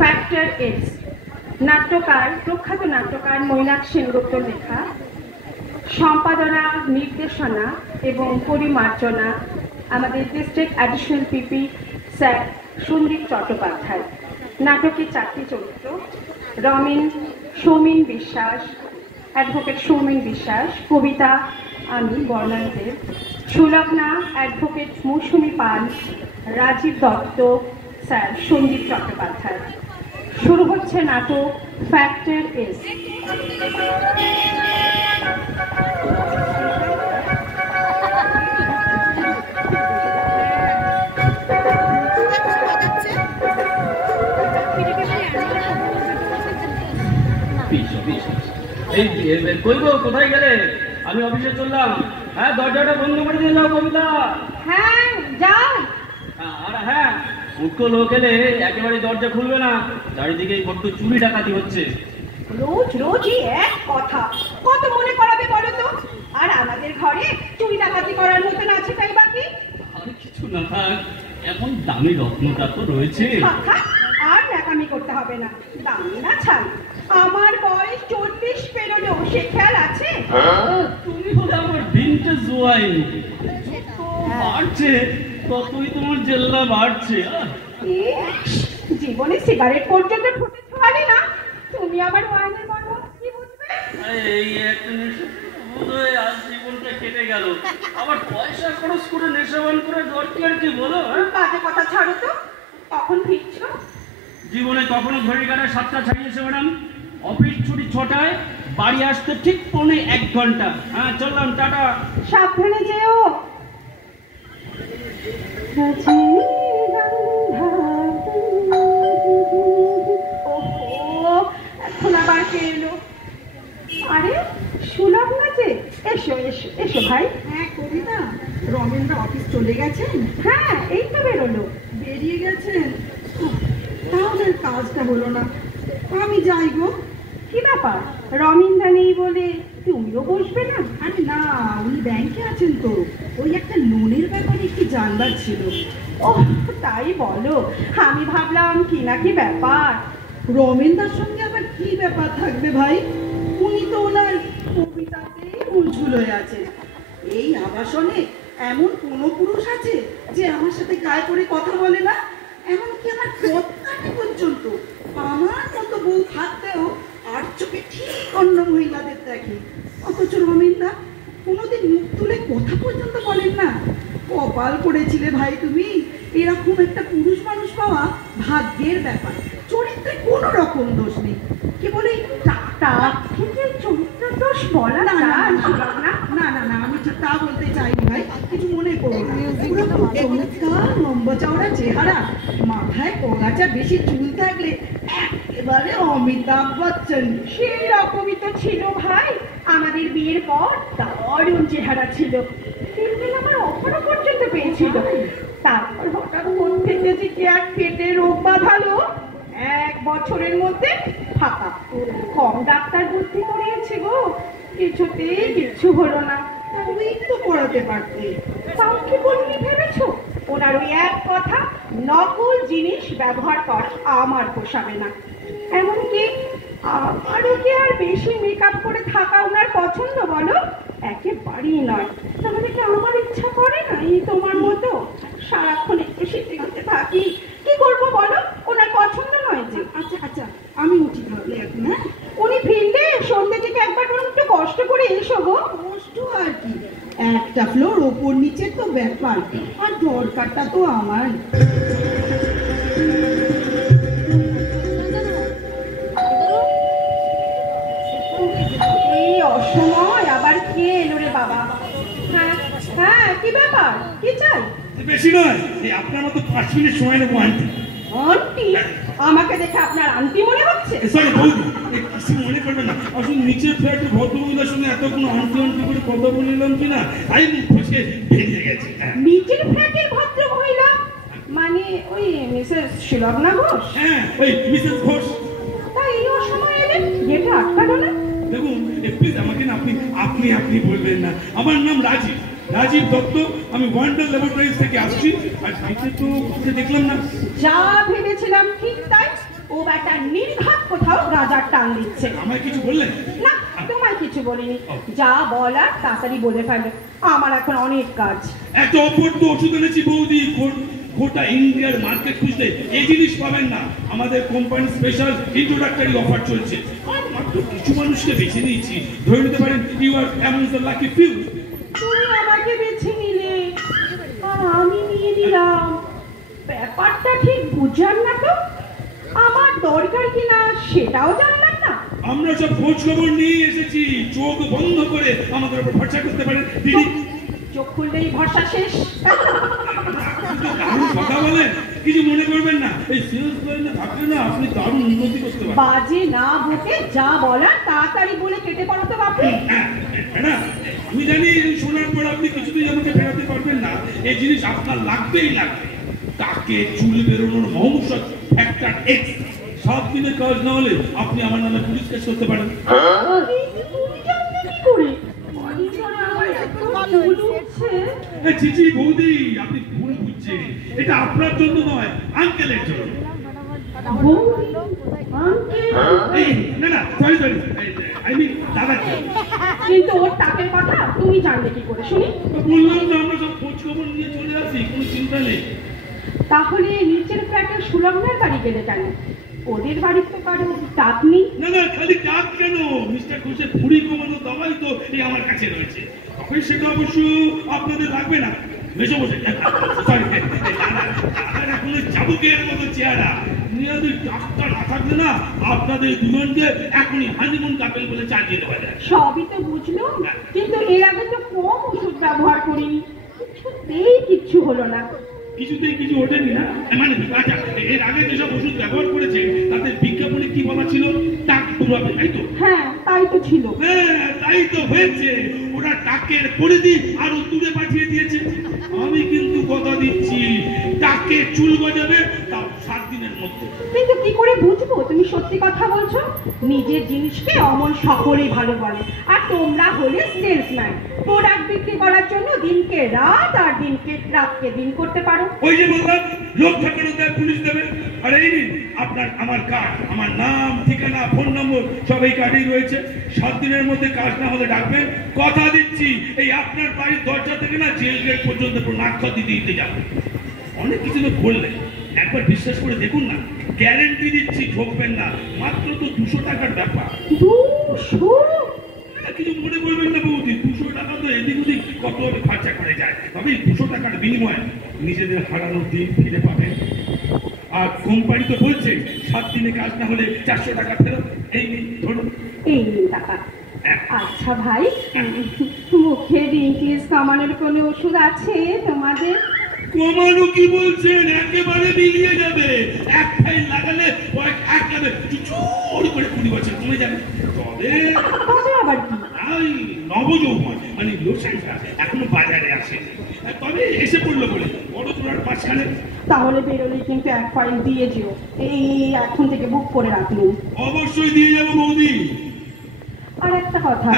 Factor S, নাট্যকার প্রখ্যাত নাট্যকার মৈনাক সেনগুপ্তর লেখা, সম্পাদনা, নির্দেশনা এবং পরিমার্জনা আমাদের district additional PP sir Sandip Chattopadhyay. নাটকের 4টি চরিত্র: রমিন সৌমিন বিশ্বাস, অ্যাডভোকেট সৌমিন বিশ্বাস, কবিতা আমি বর্ণালীদের, সুলগ্না অ্যাডভোকেট মৌসুমী পাল, রাজীব দত্ত স্যার সন্দীপ চট্টোপাধ্যায়। শুরু হচ্ছে নাটক ফ্যাক্টর এস। কোথায় গেলে? আমি অফিসে চললাম। হ্যাঁ, দরজাটা বন্ধ করে দিয়ে যাও কবিতা। হ্যাঁ যাই। আর হ্যাঁ, মুখ্য লোক এলে একেবারে দরজা খুলবে না, চারিদিকে বড্ড চুরি ডাকাতি হচ্ছে। রোজ রোজই এক কথা, কত মনে করাবে বলো তো? আর আমাদের ঘরে চুরি ডাকাতি করার মতন আছে তাই বাকি? আর কিছু না থাক, এখন দামি রত্নটা তো রয়েছে। আর ন্যাকামি করতে হবে না, দামি না ছাই। আমার বয়স 40 পেরোলো, সে খেয়াল আছে? তুমি বলে আমার ভিনটেজ ওয়াইন বাড়ছে, ততই তোমার জেল্লা বাড়ছে। জীবনে সিগারেট পর্যন্ত ঠোঁটে ছোঁয়ালে না, তুমি আবার ওয়াইনের মর্ম কি বুঝবে? এই একটা নেশা বোধহয় আজ জীবনটা কেটে গেল। আবার পয়সা খরচ করে নেশাবান করে দরকার কি বলো? বাজে কথা ছাড়ো তো, কখন ফিরছো? জীবনে কখনো ঘড়ি কাটা 7টা ছাড়িয়েছে ম্যাডাম। অফিস ছুটি 6টায়, বাড়ি আসতে ঠিক 1.25 ঘন্টা। হ্যাঁ, চললাম, টাটা। সাবধানে যেও। এখন আবার কে এলো? আরে সুলগ্না যে, এসো এসো এসো ভাই। হ্যাঁ কবিতা, রমেনদা অফিস চলে গেছেন? হ্যাঁ, এই তো বেরোলো। বেরিয়ে গেছেন? তাহলে কাজটা হলো না, আমি যাই গো। কি ব্যাপার, রমিনদা নেই বলে তুমিও বসবে না? আরে না, উনি ব্যাংকে আছেন তো, ওই একটা লোনের ব্যাপারে কি জানবার ছিল। ও তাই বলো, আমি ভাবলাম কি না কি ব্যাপার। রমেনদার সঙ্গে আবার কি ব্যাপার থাকবে ভাই? উনি তো ওনার কবিতাতেই উলঝুল হয়ে আছে। এই আবাসনে এমন কোনো পুরুষ আছে যে আমার সাথে গায়ে করে কথা বলে না? এমনকি আমার পথকাটি পর্যন্ত আমার মতো বউ থাকতেও আর চোখে ঠিক অন্য মহিলাদের দেখে। অথচ রমেনদা কোনোদিন মুখ তুলে কথা পর্যন্ত বলেন না। কপাল করেছিলে ভাই তুমি, এরকম একটা পুরুষ মানুষ পাওয়া ভাগ্যের ব্যাপার। চরিত্রে কোনো রকম দোষ নেই, কেবল এই টাকা কিন্তু চরিত্র দোষ বলা না না না না না, আমি ঠিক তা বলতে চাইনি ভাই, কিছু মনে করো না। চমৎকার লম্বা চওড়া চেহারা, মাথায় পগাচা বেশি চুল থাকলে একেবারে অমিতাভ বচ্চন। সেই রকমই তো ছিল ভাই, আমাদের বিয়ের পর দারুণ চেহারা ছিল। ফিল্মের আমার অফারও পর্যন্ত পেয়েছিল। তারপর হঠাৎ কোন থেকে যে কি এক পেটে রোগ বাঁধালো, 1 বছরের মধ্যে ফাঁকা। কম ডাক্তার বুদ্ধি করিয়েছে গো, কিছুতেই কিছু হলো না। তুমি তো পড়াতে পারতে। তাও কি বলবি ভেবেছো? ওনার ওই এক কথা, নকল জিনিস ব্যবহার করা আমার পোষাবে না। এমনকি আমারও কি আর বেশি মেকআপ করে থাকা ওনার পছন্দ বলো? একেবারেই নয়। তাহলে কি আমার ইচ্ছা করে না এই তোমার মতো সারাক্ষণ একটু সেটে গুটে থাকি? কি করবো বলো, ওনার পছন্দ নয় যে। আচ্ছা আচ্ছা, আমি উঠি তাহলে এখন। হ্যাঁ, উনি ফিরলে সন্ধ্যে থেকে একবার একটু কষ্ট করে এসো গো। কষ্ট আর কি, একটা ফ্লোর ওপর নিচে তো ব্যাপার, আর দরকারটা তো আমার। এই অসময় আবার কে এলো রে বাবা? হ্যাঁ হ্যাঁ, কি ব্যাপার, কি চাই? বেশি নয়, আপনার মতো 5 মিনিট সময় নেবো। Aunty aunty? আমাকে দেখে আপনার আন্টি মনে হচ্ছে? সরি বৌদি, কিছু মনে করবেন না। আসলে নিচের ফ্ল্যাটে ভদ্রমহিলার সঙ্গে এতক্ষণ আন্টি আন্টি করে কথা বললাম কিনা, তাই মুখ ফসকে বেরিয়ে গেছে। নিচের ফ্ল্যাটের ভদ্র মহিলা মানে ওই মিসেস সুলগ্না ঘোষ? হ্যাঁ, ওই মিসেস ঘোষ। তাই এই অসময় এলেন, গেটে আটকালো না? দেখুন প্লিজ, আমাকে না আপনি আপনি আপনি বলবেন না। আমার নাম রাজীব, রাজীব দত্ত। আমি ওয়ান্ডার ল্যাবরেটরিজ থেকে আসছি। আর সাইটে তো দেখলাম না। যা ভেবেছিলাম ঠিক তাই। ও বেটা নির্ঘাত কোথাও রাজার টান দিচ্ছে। আমায় কিছু বললেন? না, তোমায় কিছু বলিনি। যা বলার তাড়াতাড়ি বলে ফেলো, আমার এখন অনেক কাজ। এত অপূর্ব ওষুধ এনেছি বৌদি, গোটা ইন্ডিয়ার মার্কেট খুঁজতে এই জিনিস পাবেন না। আমাদের কোম্পানি স্পেশাল ইন্ট্রোডাক্টরি অফার চলছে। আর মাত্র কিছু মানুষকে বেছে নিয়েছি, ধরে নিতে পারেন you are among the lucky few. তুমি আমাকে বেছে নিলে আর আমি নিয়ে নিলাম, ব্যাপারটা ঠিক বুঝলাম না তো। আমার দরকার কিনা সেটাও জানলাম না। আমরা সব খোঁজ খবর নিয়ে এসেছি, চোখ বন্ধ করে আমাদের উপর ভরসা করতে পারেন দিদি। চোখ খুললেই ভরসা শেষ। দারুণ কথা বলেন, কিছু মনে করবেন না। এই সেলস লাইনে থাকলে না আপনি দারুণ উন্নতি করতে পারেন। বাজে না বকে যা বলার তাড়াতাড়ি বলে কেটে পড়ো তো বাপু। না, আমি জানি এই শোনার পর আপনি কিছুতেই আমাকে ফেরাতে পারবেন না। এই জিনিস আপনার লাগবেই লাগবে। তাকে চুল বেরোনোর মহৌষধ ফ্যাক্টর এক্স। 7 দিনের কাজ না হলে আপনি আমার নামে পুলিশ কেস করতে পারেন। তুমি জানলে কি করে? কদিন ধরে আমার এত চুল উঠছে। চিচি বৌদি, আপনি ভুল বুঝছেন। এটা আপনার জন্য নয়, আঙ্কেলের জন্য। বৌদি, আঙ্কেল। এই, না, সরি, আই মিন দাদার জন্য। কিন্তু ওর টাকের কথা তুমি জানলে কি করে শুনি? বললাম না, আমরা সব খোঁজ খবর নিয়ে চলে আসি, কোনো চিন্তা নেই। তাহলে নিচের ফ্ল্যাটের সুলগ্নার বাড়ি গেলে কেন? ওদের বাড়ির তো কারো টাক নেই। না, খালি টাক কেন, মিস্টার ঘোষের ভুঁড়ি কমানো দাবাই তো এই আমার কাছে রয়েছে। তবে সেটা অবশ্য আপনাদের লাগবে না। বেশি বসে সরি, এখনো চাবুকের মতো চেহারা। মেয়াদের টাকটা না থাকলে না আপনাদের দুজনকে এখনই হানিমুন কাপেল বলে চালিয়ে দেওয়া যায়। সবই তো বুঝলো, কিন্তু এর আগে তো কম ওষুধ ব্যবহার করিনি, কিছুতেই কিচ্ছু হলো না। কিছুতেই কিছু ওঠেনি না, মানে আচ্ছা, এর আগে যেসব ওষুধ ব্যবহার করেছে তাতে বিজ্ঞাপনে কি বলা ছিল? টাক পুরাবে, তাই তো? হ্যাঁ, তাই তো ছিল। হ্যাঁ, তাই তো হয়েছে। ওরা টাকের পরিধি আরো দূরে পাঠিয়ে দিয়েছে। আমি কিন্তু কথা দিচ্ছি, টাকে চুল গজাবে, তাও 7 দিনের মধ্যে। কিন্তু কি করে বুঝবো তুমি সত্যি কথা বলছো? নিজের জিনিসকে অমন সকলেই ভালো বলে, আর তোমরা হলে সেলসম্যান। প্রোডাক্ট বিক্রি করার জন্য দিনকে রাত আর দিনকে রাতকে দিন করতে পারো। ওই যে বললাম, লোক ঠাকুরও দেয়, পুলিশ দেবে। আর এই নিন আপনার আমার কার্ড, আমার নাম, ঠিকানা, ফোন নম্বর সব এই কার্ডেই রয়েছে। 7 দিনের মধ্যে কাজ না হলে ডাকবেন। কথা দিচ্ছি, এই আপনার বাড়ির দরজা থেকে না জেল গেট পর্যন্ত নাক দিতে যাবে। অনেক কিছু তো করলেন, একবার বিশ্বাস করে দেখুন না, গ্যারেন্টি দিচ্ছি ঠকবেন না। মাত্র তো 200 টাকার ব্যাপার। 200? কিছু মনে করবেন না বৌদি, 200 টাকা তো এদিক ওদিক কতভাবে খরচা করে যায়। তবে 200 টাকার বিনিময়ে নিজেদের হারানোর দিন ফিরে পাবেন। আর কোম্পানি তো বলছে 7 দিনে কাজ না হলে 400 টাকা ফেরত। এই নিন ধরুন। এই নিন টাকা। আচ্ছা ভাই, মুখে রিঙ্কিস কামানোর কোনো ওষুধ আছে তোমাদের? কমানো কি বলছেন? একেবারে মিলিয়ে যাবে। এক ফাইল লাগালে একবারে জোর করে 20 বছর কমে যাবে। তবে আবার কি? নবযৌবন মানে লোকসংখ্যা এখনো বাজারে আসে, তবে এসে পড়লো বলে বড় তোলার মাঝখানে। তাহলে বেরোলে কিন্তু 1 ফাইল দিয়ে যেও, এই এখন থেকে বুক করে রাখুন। অবশ্যই দিয়ে যাবো বৌদি। আর একটা কথা,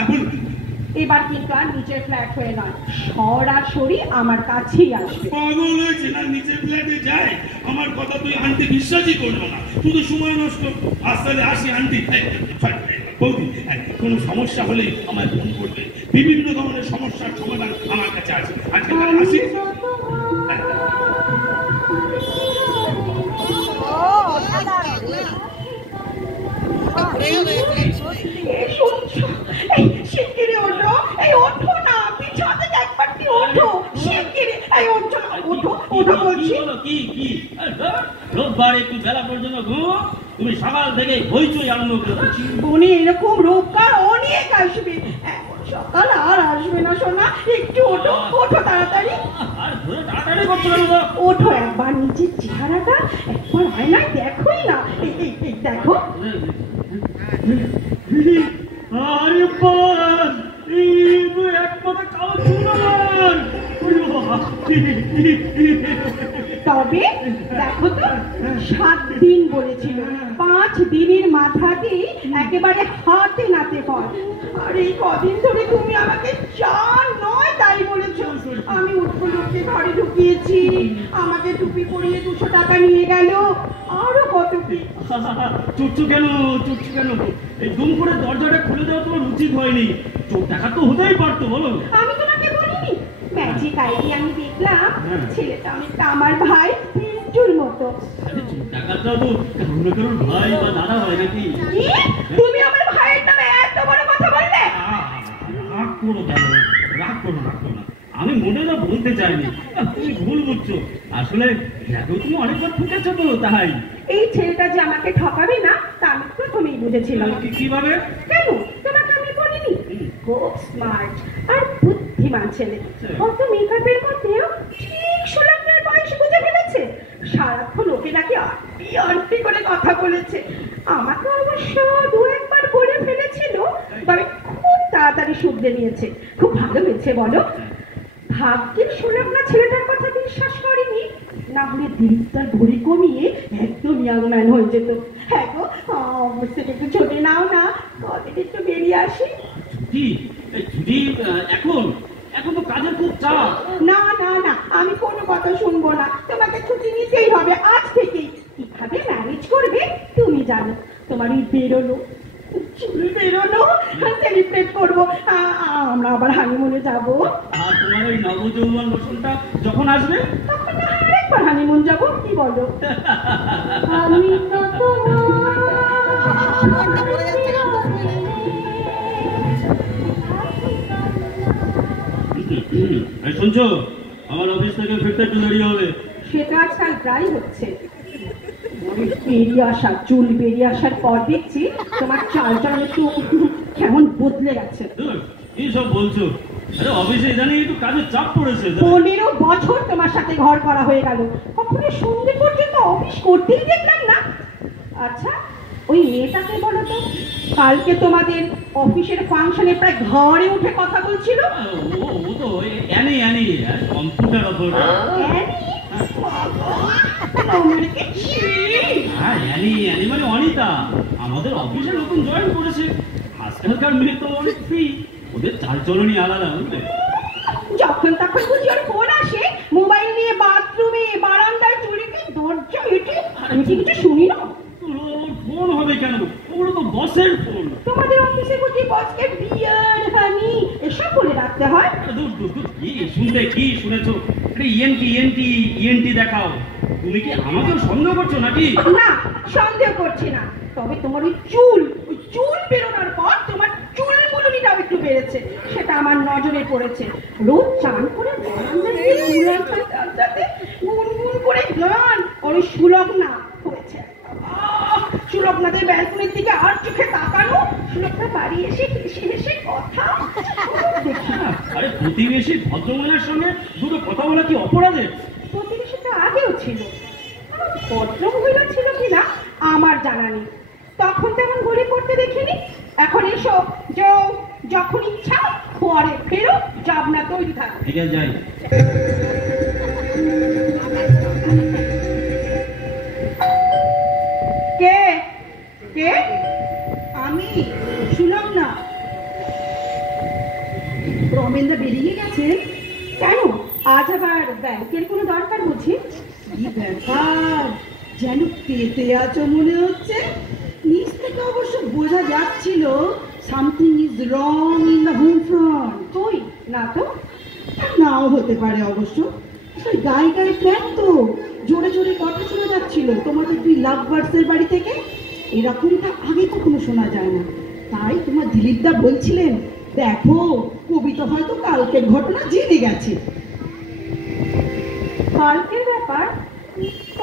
এবার কিন্তু আর নিচের ফ্ল্যাট হয়ে নয়, সরাসরি আমার কাছেই আসবে। পাগল হয়েছে না? নিচের ফ্ল্যাটে যায়? আমার কথা তুই আন্টি বিশ্বাসই করলো না, শুধু সময় নষ্ট। আসলে আসি আন্টি। বৌদি, কোনো সমস্যা হলে আমায় ফোন করবে। বিভিন্ন ধরনের সমস্যার সমাধান আমার কাছে আছে। আজকে আসি। শিগগিরি ওঠো, এই ওঠো না, পিছন থেকে একবার কি ওঠো, শিগগিরি এই ওঠো, ওঠো বলছি। কি রোববার একটু বেলা পর্যন্ত ঘুমো, তুমি সকাল থেকে হইচই আরম্ভ করে। জীবনে এরকম রোববার অনেক আসবে, এখন সকাল আর আসবে না সোনা। একটু ওঠো, ওঠো তাড়াতাড়ি। আর ধরে তাড়াতাড়ি করতে পারবো। ওঠো, একবার নিজের চেহারাটা একবার আয়নায় দেখোই না। এই দেখো। আরে বাস, এই এক কথা কালো চুল। তবে দেখো তো, 7 দিন বলেছিল, 5 দিনের মাথাতেই একেবারে হাতে নাতে ফল। আর এই কদিন ধরে তুমি আমাকে যা নয় তাই বলেছো। আমি উঠবো লোককে ঘরে ঢুকিয়েছি, আমাকে টুপি পরিয়ে 200 টাকা নিয়ে গেল, আরো কত কি। চুটছু কেন, চুটছু কেন? এই দুম করে দরজাটা খুলে দেওয়া তোমার উচিত হয়নি। চোখ দেখা তো হতেই পারতো, বলো। আমি তোমাকে বলিনি ম্যাজিক আইডিয়া আমি দেখলাম হ্যাঁ। ছেলেটা অনেকটা আমার ভাই পিন্টুর মতো। আরে চোখ দেখাটাও তো কারোর না কারোর ভাই বা দাদা হয় নাকি? কি? তুমি আমার ভাইয়ের নামে এত বড় কথা বললে? রাগ করো কেন? রাগ করো, রাগ করো না। আমি মনে না বলতে চাইনি, তুমি ভুল বুঝছো। আসলে দেখো তুমি অনেকবার ঠকেছো তো, তাই। এই ছেলেটা যে আমাকে ঠকাবে না তা আমি প্রথমেই বুঝেছিলাম। কিভাবে? কেন তোমাকে আমি বলিনি? খুব স্মার্ট আর বুদ্ধিমান ছেলে। কত মেকআপের মধ্যেও ঠিক 16 বয়স বুঝে ফেলেছে। সারাক্ষণ ওকে নাকি আন্টি আন্টি করে কথা বলেছে। আমাকে অবশ্য দু একবার বলে ফেলেছিল, তবে খুব তাড়াতাড়ি শুধরে নিয়েছে। খুব ভালো হয়েছে বলো। ভাগ্যের সুলগ্না ছেলেটার কথা বিশ্বাস করেনি, না হলে দিনটার ঘড়ি কমিয়ে একদম ইয়াং ম্যান হয়ে যেত। হ্যাঁ গো, অবশ্যই একটু ছুটি নাও না, কদিন একটু বেরিয়ে আসি। ছুটি? এই ছুটি এখন? এখন তো কাজের খুব চাপ। না না না, আমি কোনো কথা শুনবো না। তোমাকে ছুটি নিতেই হবে আজ থেকেই। কিভাবে ম্যানেজ করবে তুমি জানো। তোমার এই বেরোনো চুল বেরোনো সেলিব্রেট করবো। আমরা আবার হানিমুনে যাবো। আর তোমার ওই নবযৌবন বসনটা যখন আসবে তখন না হয় আরেকবার হানিমুন যাবো, কি বলো? আমি তো এই শুনছো, আমার অফিস থেকে ফিরতে একটু দেরি হবে। সেটা আজকাল প্রায় হচ্ছে। বেরিয়ে আসা, চুল বেরিয়ে আসার পর দেখছি তোমার চালচলন একটু কেমন বদলে গেছে। ধুর, কি সব বলছো? আরে অফিসে ইদানিং একটু কাজের চাপ পড়েছে। 15 বছর তোমার সাথে ঘর করা হয়ে গেল, কখনো সন্ধ্যে পর্যন্ত অফিস করতেই দেখলাম না। আচ্ছা, ওই মেয়েটাকে বলো তো, কালকে তোমাদের অফিসের ফাংশনে প্রায় ঘরে উঠে কথা বলছিল। ও তো অ্যানি অ্যানি কম্পিউটার অপারেটর। হ্যাঁ, অ্যানি অ্যানি মানে অনিতা। আমাদের অফিসে নতুন জয়েন করেছে। আজকালকার মেয়ে তো অনেক ফ্রি, ওদের চালচলনই আলাদা, বুঝলে? যখন তখন বুঝি ওর ফোন আসে, মোবাইল নিয়ে বাথরুমে বারান্দায় চুরিতে দরজা হেঁটে। আমি কি কিছু শুনি না? ফোন হবে কেন? ওগুলো তো বসের ফোন। তোমাদের অফিসে বুঝি বসকে বিয়ার হানি এসব বলে রাখতে হয়? দূর দূর দূর, কি শুনতে, কি শুনেছো? আরে ইএনটি ইএনটি ইএনটি দেখাও। তুমি কি আমাকেও সন্দেহ করছো নাকি? না, সন্দেহ করছি না। তবে তোমার ওই চুল বেরোনোর পর তোমার চুলগুলোটাও একটু বেড়েছে, সেটা আমার নজরে পড়েছে। রোজ চান করে বারান্দাতে গুনগুন করে গান ওই সুলগ্না হয়েছে। সুলগ্নাদের ব্যালকনির দিকে আর চোখে তাকানো, সুলগ্না বাড়ি এসে হেসে হেসে কথা দেখি। আরে প্রতিবেশী ভদ্রমহিলার সঙ্গে দুটো কথা বলা কি অপরাধের? প্রতিবেশী তো আগেও ছিল, ভদ্রমহিলা ছিল কিনা আমার জানা নেই। তখন তেমন ঘুরে পড়তে দেখিনি। এখন এসো, যখন ইচ্ছা পরে ফেরো, যাবনা তৈরি থাক। ঠিক আছে, যাই। কে কে? আমি সুলগ্না। রমেনদা বেরিয়ে গেছে কেন আজ আবার ব্যাংকের কোনো দরকার বুঝি? কি ব্যাপার, যেন পেতে আছো মনে হচ্ছে। নিচ থেকে অবশ্য বোঝা যাচ্ছিল something is wrong in the home front. তুই না তো? নাও হতে পারে অবশ্য। সেই গায়ে গায়ে প্ল্যান তো, জোরে জোরে কথা শোনা যাচ্ছিল তোমাদের দুই লাভ বার্ডসের বাড়ি থেকে। এরকমটা আগে কখনো শোনা যায় না। তাই তোমার দিলীপদা বলছিলেন, দেখো কবিতা হয়তো কালকের ঘটনা জেনে গেছে। কালকের ব্যাপার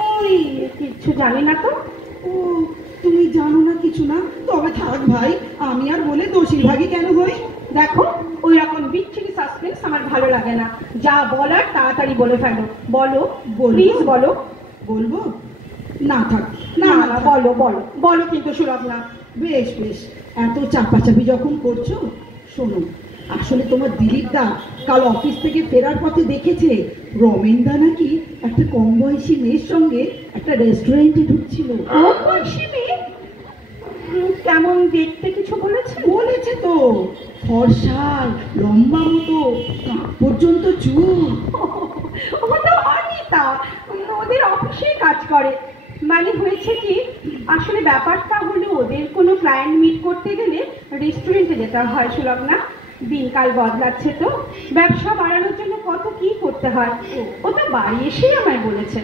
ওই কিছু জানি না তো। ও, তুমি জানো না কিছু না? তবে থাক ভাই, আমি আর বলে দোষীর ভাগী কেন হই? দেখো, ওই রকম বিচ্ছিরি সাসপেন্স আমার ভালো লাগে না। যা বলার তাড়াতাড়ি বলে ফেলো। বলো, প্লিজ বলো। বলবো? না থাক, না না, বলো বলো বলো, কিন্তু সুলগ্না। বেশ বেশ, এত চাপাচাপি যখন করছো, শোনো। আসলে তোমার দিলীপদা কাল অফিস থেকে ফেরার পথে দেখেছে রমেনদা নাকি একটা কম বয়সী মেয়ের সঙ্গে একটা রেস্টুরেন্টে ঢুকছিল। বয়সী মেয়ে? কেমন দেখতে কিছু বলেছে? বলেছে তো, ফর্সা, লম্বা মতো, কাঁধ পর্যন্ত চুল। ও তো অনিতা, ওদের অফিসে কাজ করে। মানে হয়েছে কি, আসলে ব্যাপারটা হলো ওদের কোনো ক্লায়েন্ট মিট করতে গেলে রেস্টুরেন্টে যেতে হয় সুলগ্না। দিনকাল বদলাচ্ছে তো, ব্যবসা বাড়ানোর জন্য কত কি করতে হয়। ও তো বাড়ি এসেই আমায় বলেছে।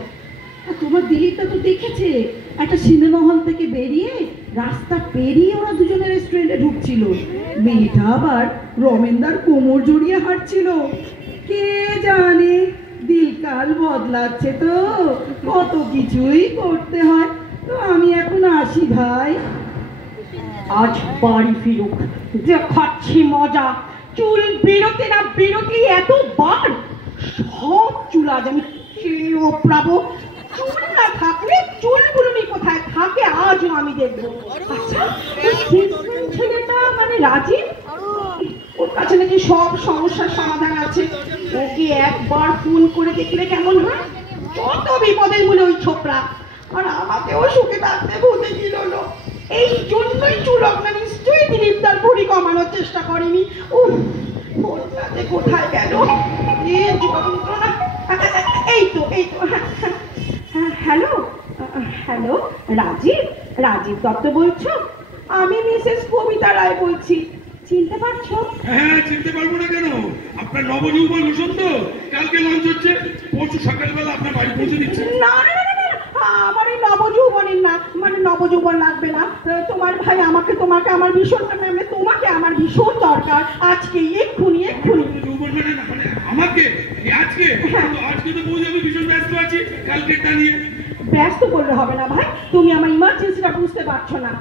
আর তোমার দিদিটা তো দেখেছে, একটা সিনেমা হল থেকে বেরিয়ে রাস্তা পেরিয়ে ওরা দুজনে রেস্টুরেন্টে ঢুকছিল। মেয়েটা আবার রমেনদার কোমর জড়িয়ে হাঁটছিল। কে জানে, দিনকাল বদলাচ্ছে তো, কত কিছুই করতে হয়। তো আমি এখন আসি ভাই। আজ বাড়ি ফিরুক, দেখাচ্ছি মজা। চুল বেরোতে না বেরোতে এতবার সব চুল আজ আমি খেয়ে ওপড়াবো। চুল না থাকলে চুলগুলোনি কোথায় থাকে আজও আমি দেখবো। আচ্ছা, ওই সেলসম্যান ছেলেটা মানে রাজীব, ওর কাছে নাকি সব সমস্যার সমাধান আছে। ওকে একবার ফোন করে দেখলে কেমন হয়? যত বিপদের মূলে ওই ছোকরা। আর আমাকেও সুখে থাকতে ভুলে দিল না। এই জন্যই চুলগ্না নিশ্চয়ই দিলীপ তার ভুঁড়ি কমানোর চেষ্টা করেনি। মনটাতে কোথায় গেল এ যন্ত্রণা। এই তো হ্যালো হ্যালো, রাজীব দত্ত বলছো? আমি মিসেস কবিতা রায় বলছি, চিনতে পারছো? হ্যাঁ, চিনতে পারবো না কেন? আপনার নবযৌবন হোসেন তো, কালকে লঞ্চ হচ্ছে, পরশু সকালবেলা আপনার বাড়ি পৌঁছে দিচ্ছে। না, আমার এই নবযৌবনের না, মানে নবযৌবন লাগবে না। তোমার ভাই তোমাকে আমার ভীষণ, তোমাকে আমার ভীষণ দরকার আজকে, এক্ষুনি। যৌবন মানে না, মানে আমাকে আজকে? আজকে তো বৌদি আমি ভীষণ ব্যস্ত আছি কালকেরটা নিয়ে। ব্যস্ত করলে হবে না ভাই, তুমি আমার ইমার্জেন্সিটা বুঝতে পারছো না।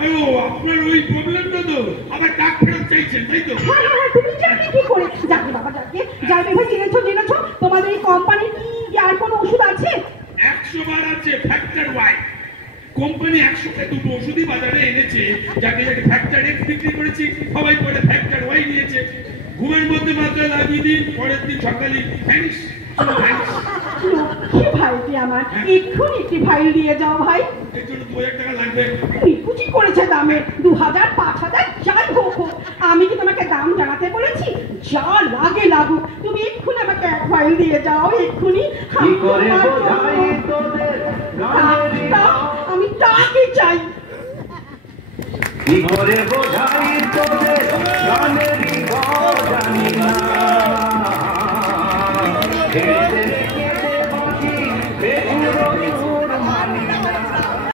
আয়ো, আপনার ওই প্রবলেমটা তো আবার টাকা ফেরত চাইছেন, তাই তো? হ্যাঁ, তুমি জানবে কি করে? যাকে বাবা যাকে ভাই, জেনেছো তোমাদের এই কোম্পানির কি আর কোনো ওষুধ আছে? 100 বার আছে ফ্যাক্টর ওয়াই। কোম্পানি 100টা দুটো ওষুধই বাজারে এনেছে, যাকে ফ্যাক্টর এক্স বিক্রি করেছি, সবাই পরে ফ্যাক্টর ওয়াই নিয়েছে। ঘুমের মধ্যে মাত্রা লাগিয়ে দিন, পরের দিন সকালে ভ্যানিশ। লক্ষ্মী ভাইটি আমার, এক্ষুনি একটি ফাইল দিয়ে যাও ভাই। এর জন্য 2000 টাকা লাগবে। নিকুচি করেছে দামে, 2000 5000 যাই হোক। আমি কি তোমাকে দাম জানাতে বলেছি? যা লাগে লাগুক, তুমি এক্ষুনি আমাকে এক ফাইল দিয়ে যাও, এক্ষুনি। আমি টাকা চাই। কি করে বোঝাই